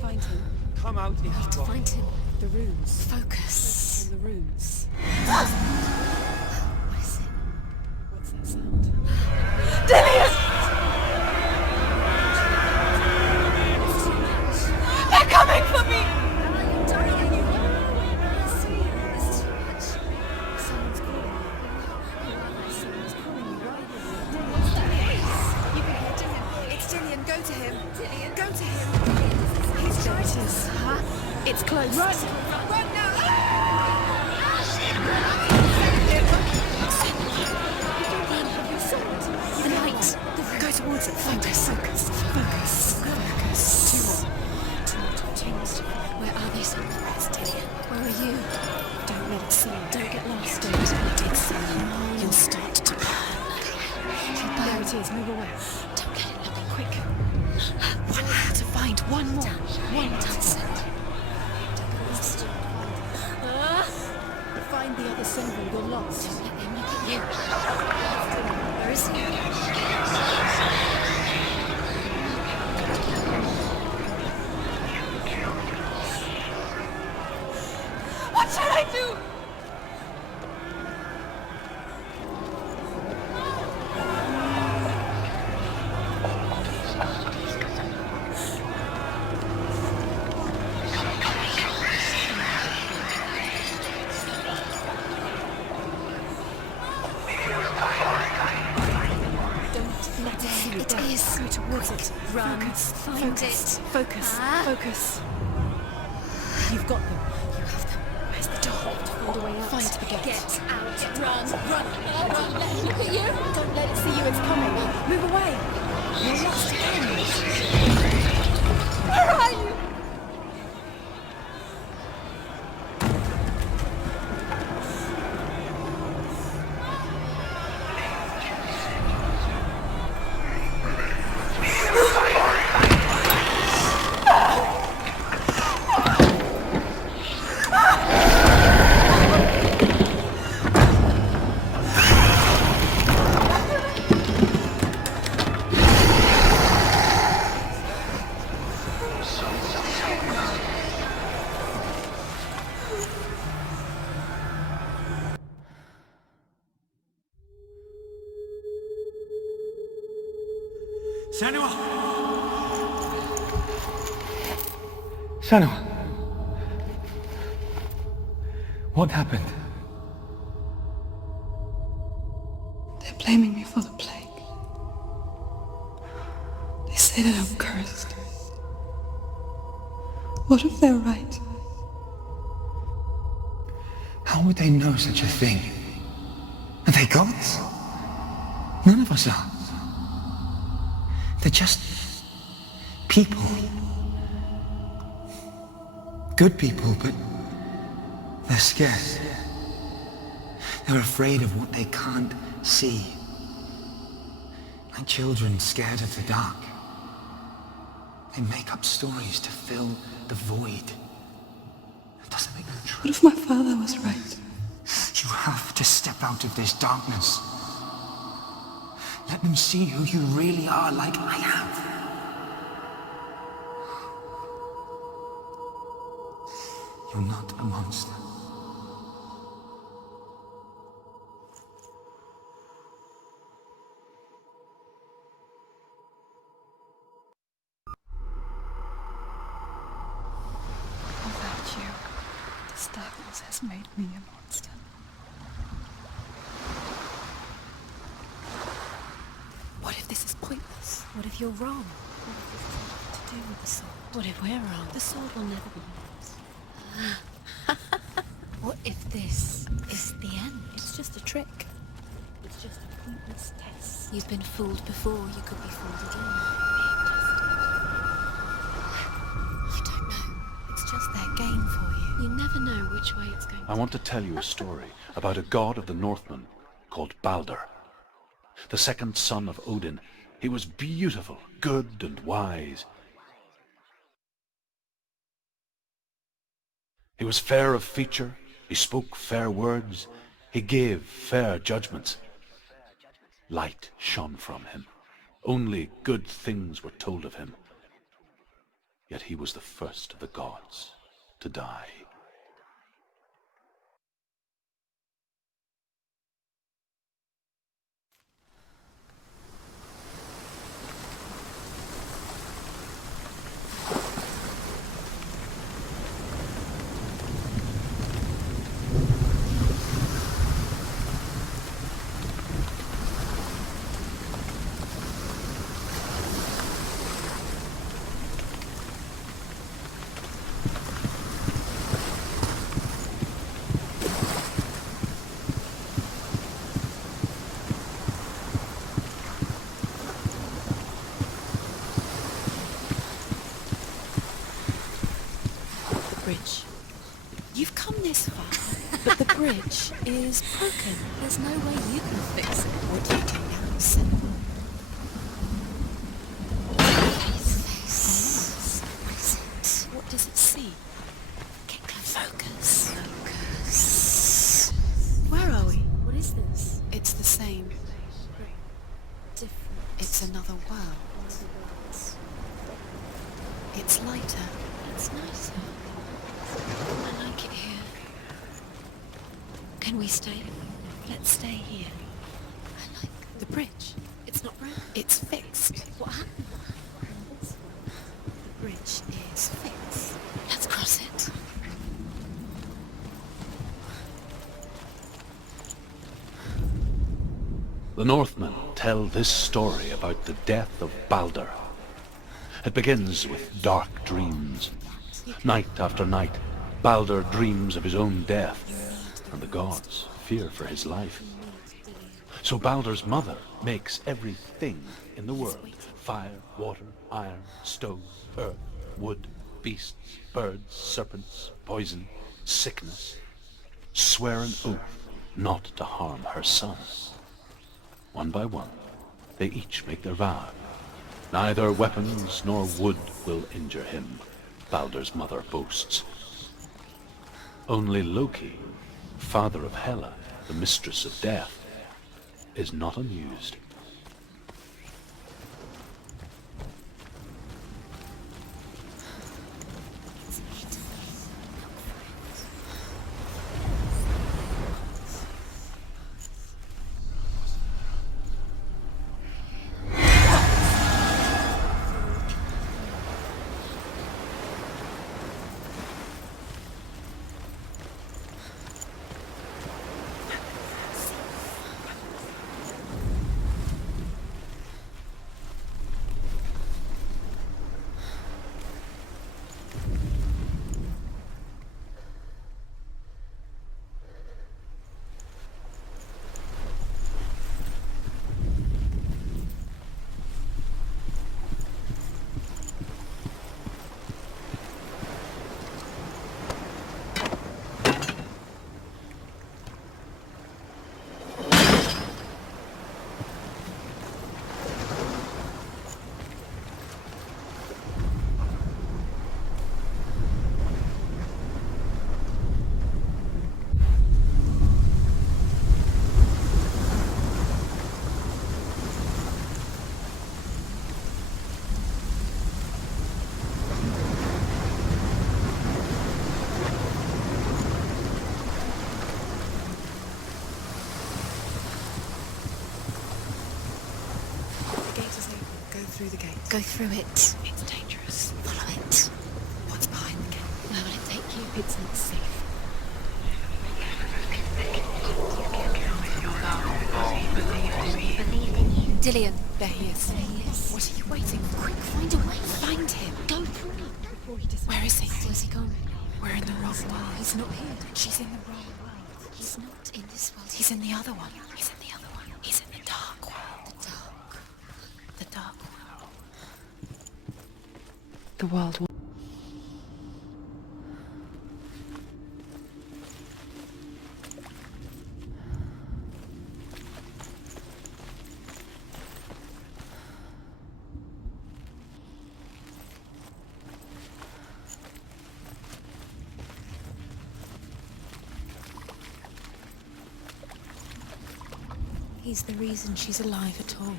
Find him. Come out if you are. Find him. The runes. Focus. And the runes. What is it? What's that sound? Dillion! They're coming for me! Go to him. Dillion, go to him. He's Titus. It's close. Run now. The light. Go towards it. Focus. Focus. Focus. Focus. Two more. Changed. Where are they, son? Dillion. Where are you? Don't let it see you. Don't get lost. Don't let it see you. You'll start to burn. There it is. Move away. Don't let it look Quick. One more to find. One more. One Don't get lost. Find the other symbol. You're lost. let them look at you. Where is he? What should I do? Let it see you. It is. Go towards it. Run. Focus. Find Focus. it. Focus. Ah. Focus. You've got them. You have them. Where's the door? Find a way out. Find the gate. Get out. Run. Run. Don't let it look at you. Don't let it see you. It's coming. Move away. You're lost again. Where are you? Senua! Senua! What happened? They're blaming me for the plague. They say that I'm cursed. What if they're right? How would they know such a thing? Are they gods? None of us are. They're just people. Good people, but they're scared. They're afraid of what they can't see. Like children scared of the dark. They make up stories to fill the void. That doesn't make them true. What if my father was right? You have to step out of this darkness. Let them see who you really are, like I have. You're not a monster. Without you, this darkness has made me a monster. What if this is pointless? What if you're wrong? What if this has nothing to do with the sword? What if we're wrong? The sword will never be yours. What if this is the end? It's just a trick. It's just a pointless test. You've been fooled before, you could be fooled again. You don't know. It's just their game for you. You never know which way it's going. I want to tell you a story about a god of the Northmen called Balder. The second son of Odin. He was beautiful, good and wise. He was fair of feature, he spoke fair words, he gave fair judgments. Light shone from him. Only good things were told of him. Yet he was the first of the gods to die. You've come this far, but the bridge is broken. There's no way you can fix it. What do you do now, Senua? Face. What is it? What does it see? Get close. Focus. Where are we? What is this? It's the same. Different. It's another world. It's lighter. It's nicer. I like it here. Can we stay? Let's stay here. I like the bridge. It's not broken. It's fixed. What happened? The bridge is fixed. Let's cross it. The Northmen tell this story about the death of Balder. It begins with dark dreams. Night after night, Balder dreams of his own death, and the gods fear for his life. So Balder's mother makes everything in the world, fire, water, iron, stone, earth, wood, beasts, birds, serpents, poison, sickness, swear an oath not to harm her son. One by one, they each make their vow. Neither weapons nor wood will injure him, Balder's mother boasts. Only Loki, father of Hela, the mistress of death, is not amused. Go through it. It's dangerous. Follow it. What's behind the gate? Where will it take you? It's not safe. Believed in you. Dillion, there he is. There he is. What are you waiting for? Quick, find a way. Find him. Go. Where is he? Where's he gone? We're in the wrong world. He's not here. She's in the wrong world. He's not in this world. He's in the other one. He's in the other one. He's in the dark world. The dark world. The world. He's the reason she's alive at all.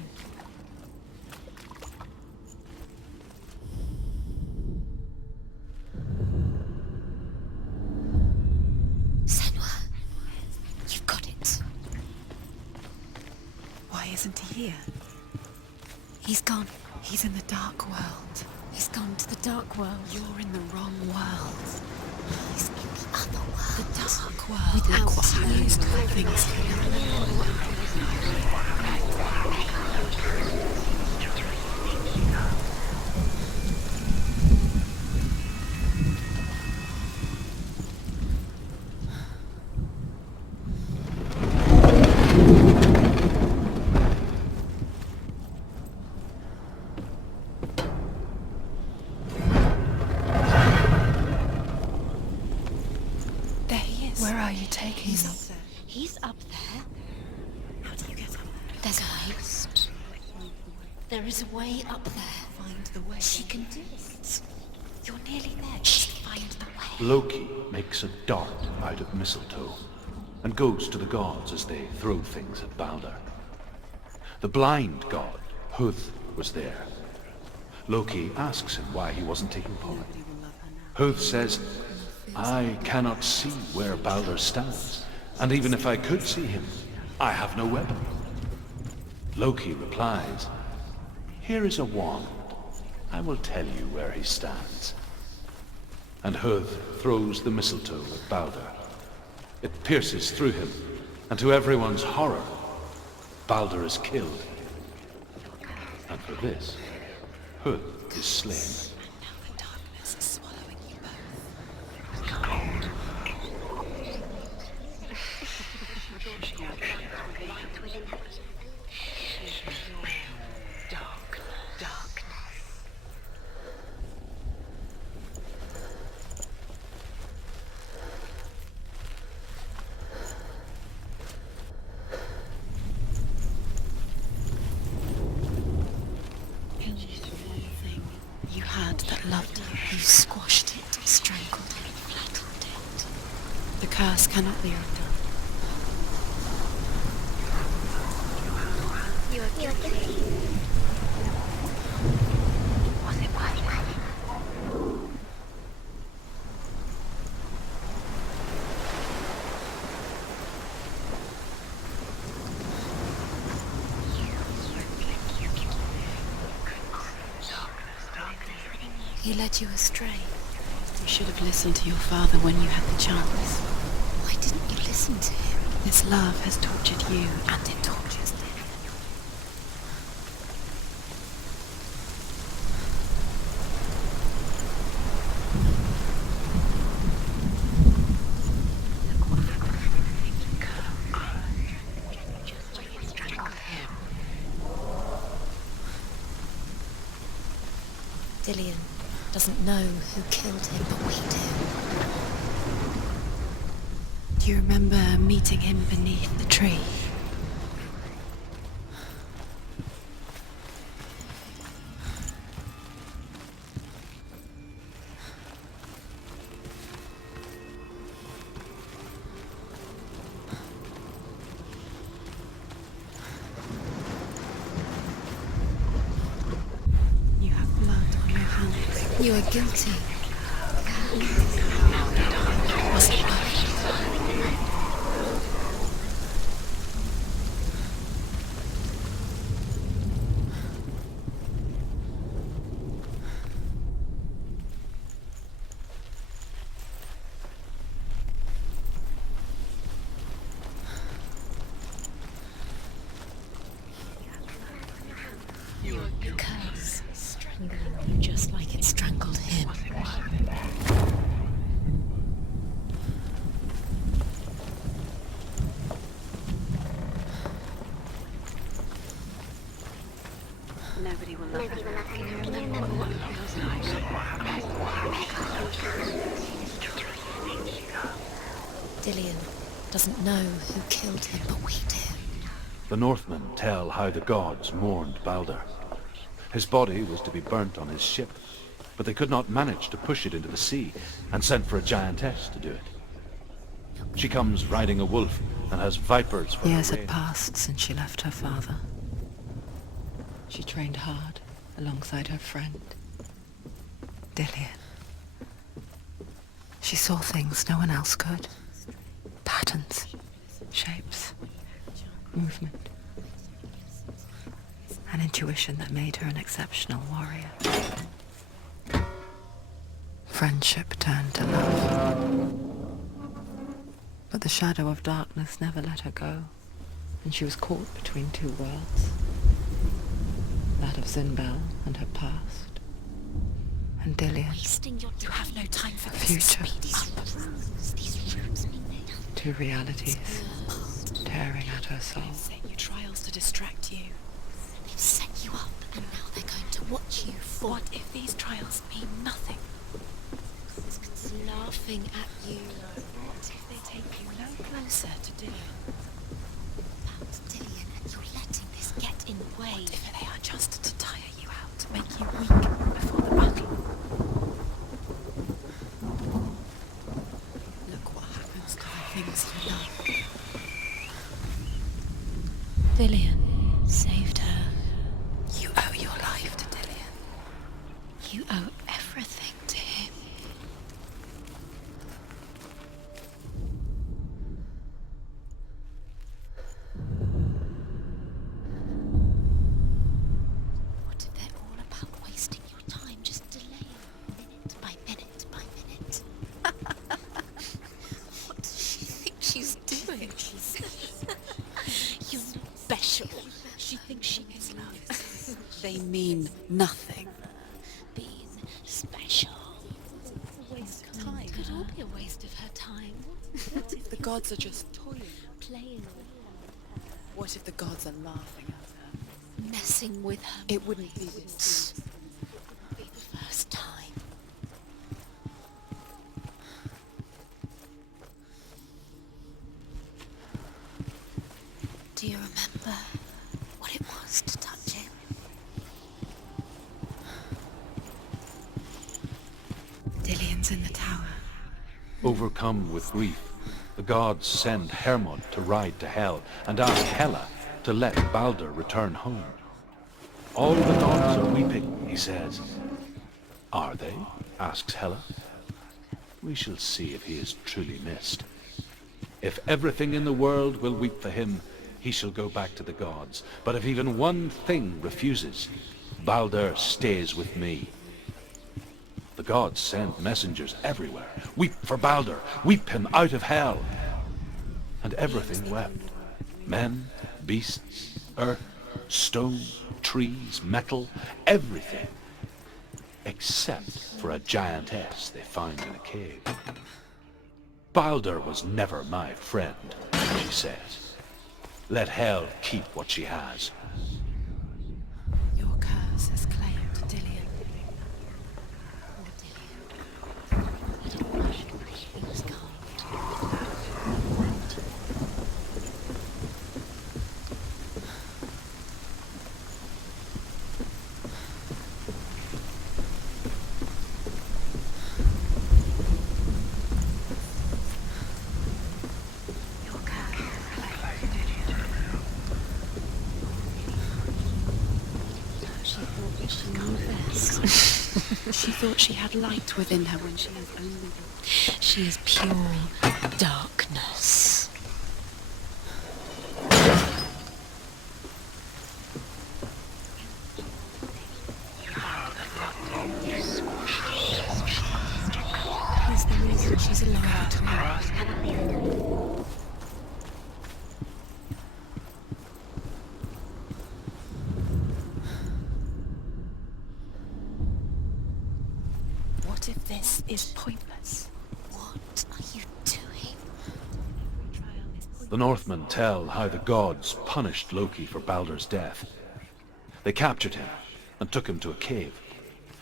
Senua, you've got it. Why isn't he here? He's gone. He's in the dark world. He's gone to the dark world. You're in the wrong world. He's in the other world. The dark world. Without what happens to things There he is. Where are you taking me? He's up there. How do you get up there? There's a host. There is a way up there. Find the way. She can do it. You're nearly there. Just find the way. Loki makes a dart out of mistletoe and goes to the gods as they throw things at Balder. The blind god, Huth, was there. Loki asks him why he wasn't taking part. Huth says, I cannot see where Balder stands, and even if I could see him, I have no weapon. Loki replies, here is a wand. I will tell you where he stands. And Huth throws the mistletoe at Balder. It pierces through him, and to everyone's horror, Balder is killed. And for this, Huth is slain. That loved you. You squashed it, strangled it, flattened it. The curse cannot be undone. You are guilty. Was it worth it? He led you astray. You should have listened to your father when you had the chance. Why didn't you listen to him? This love has tortured you, and it tortures them. Dillion doesn't know who killed him, but we do. Do you remember meeting him beneath the tree? You have blood on your hands. You are guilty. Was it blood? just like it strangled him. Nobody will love her. Dillion doesn't know who killed him, but we do. The Northmen tell how the gods mourned Balder. His body was to be burnt on his ship, but they could not manage to push it into the sea, and sent for a giantess to do it. She comes riding a wolf and has vipers for Years her had reins. passed since she left her father. She trained hard alongside her friend, Dillion. She saw things no one else could. Patterns, shapes, movement. An intuition that made her an exceptional warrior. Friendship turned to love. But the shadow of darkness never let her go, and she was caught between two worlds. That of Zinbel and her past, and Dillion, You have no time for her this. future. These runes mean they Two realities tearing at her soul. set you trials to distract you. They've set you up, and now they're going to watch you fall. What if these trials mean nothing? Laughing at you. What if they take you no closer to Dillion? About Dillion, and you're letting this get in the way. What if they are just to tire you out, to make you weak before the battle? Look what happens to the things you love. Dillion saved her. You owe your life to Dillion. You owe everything to him. What if they're all about wasting your time, just delaying minute by minute by minute? What does she think she's doing? You're not special. She thinks she is loved. They mean nothing. Being special. A waste of time. It could all be a waste of her time. What if the gods are just toying, playing with her? What if the gods are laughing at her? Messing with her. It wouldn't be this. It would be the first time. Do you remember what it was to touch him? Dillion's in the tower. Overcome with grief, the gods send Hermod to ride to Hell and ask Hela to let Balder return home. All the gods are weeping, he says. Are they? Asks Hela. We shall see if he is truly missed. If everything in the world will weep for him, he shall go back to the gods. But if even one thing refuses, Balder stays with me. The gods send messengers everywhere. Weep for Balder. Weep him out of Hell. And everything wept. Men, beasts, earth, stone, trees, metal, everything. Except for a giantess they found in a cave. Balder was never my friend, she says. Let Hell keep what she has. Your curse has claimed Dillion. He was kind. She thought she had light within her when she has only... She is pure darkness. He's the reason she's alive tomorrow. part of this is pointless. What are you doing? The Northmen tell how the gods punished Loki for Baldur's death. They captured him and took him to a cave.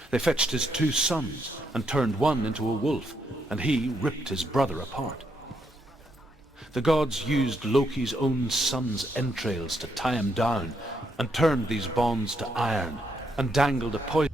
They fetched his 2 sons and turned one into a wolf, and he ripped his brother apart. The gods used Loki's own son's entrails to tie him down, and turned these bonds to iron, and dangled a poison.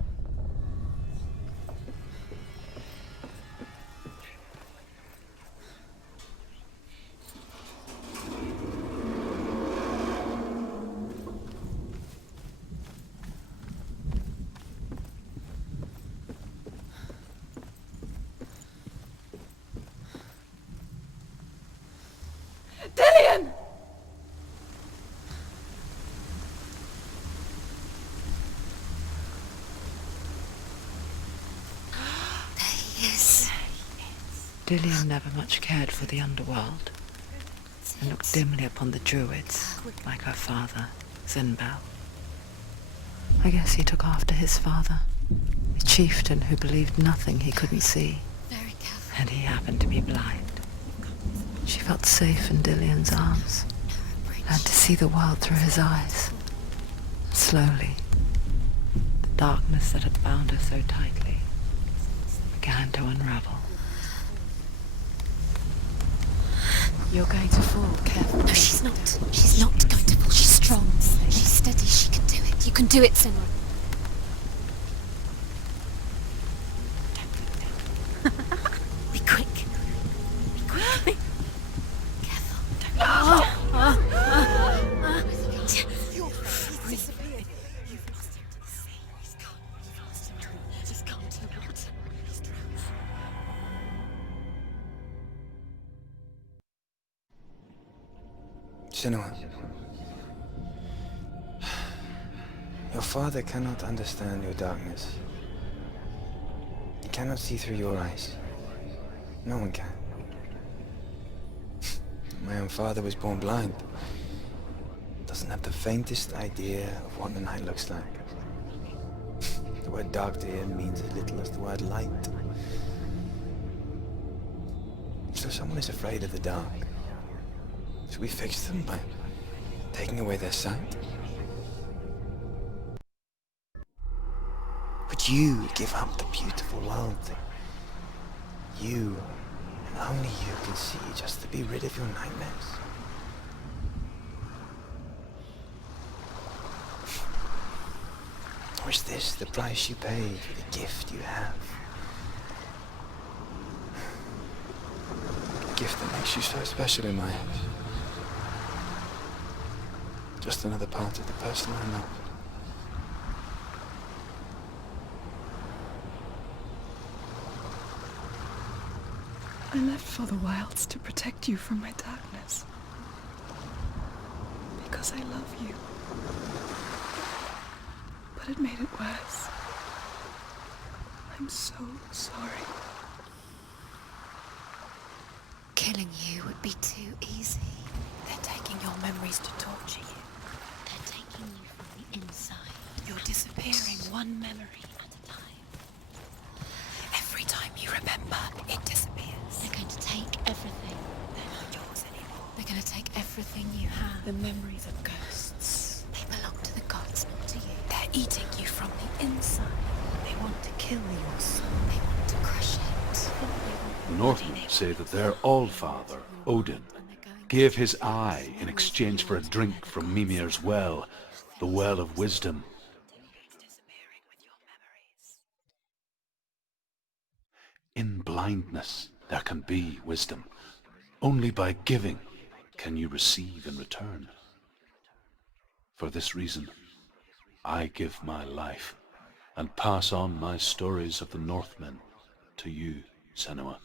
Dillion! Dillion never much cared for the underworld, and looked dimly upon the druids, like her father, Zinbel. I guess he took after his father, a chieftain who believed nothing he couldn't see, and he happened to be blind. She felt safe in Dillion's arms, learned to see the world through his eyes. Slowly, the darkness that had bound her so tightly began to unravel. You're going to fall, careful. No, she's not. She's not going to fall. She's strong. She's steady. She can do it. You can do it, Senua. Be quick. Be quick. Careful. You've disappeared. You've lost him to the sea. He's gone. You've lost him to the... He's gone to the water. He's drowned. Senua, your father cannot understand your darkness. He cannot see through your eyes. No one can. My own father was born blind. Doesn't have the faintest idea of what the night looks like. The word dark to him means as little as the word light. So someone is afraid of the dark. Should we fix them by taking away their sight? Would you give up the beautiful world that you, and only you, can see just to be rid of your nightmares? Or is this the price you pay for the gift you have? A gift that makes you so special in my eyes. Just another part of the person I know. I left for the wilds to protect you from my darkness. Because I love you. But it made it worse. I'm so sorry. Killing you would be too easy. They're taking your memories to torture you. They're taking you from the inside. You're disappearing one memory at a time. Every time you remember, it disappears. They're going to take everything. They're not yours anymore. They're going to take everything you have. The memories of ghosts. They belong to the gods, not to you. They're eating you from the inside. They want to kill your soul. They want to crush it. The Northmen say that their Allfather, Odin, gave his eye in exchange for a drink from Mimir's well, the well of wisdom. In blindness there can be wisdom. Only by giving can you receive in return. For this reason, I give my life and pass on my stories of the Northmen to you, Senua.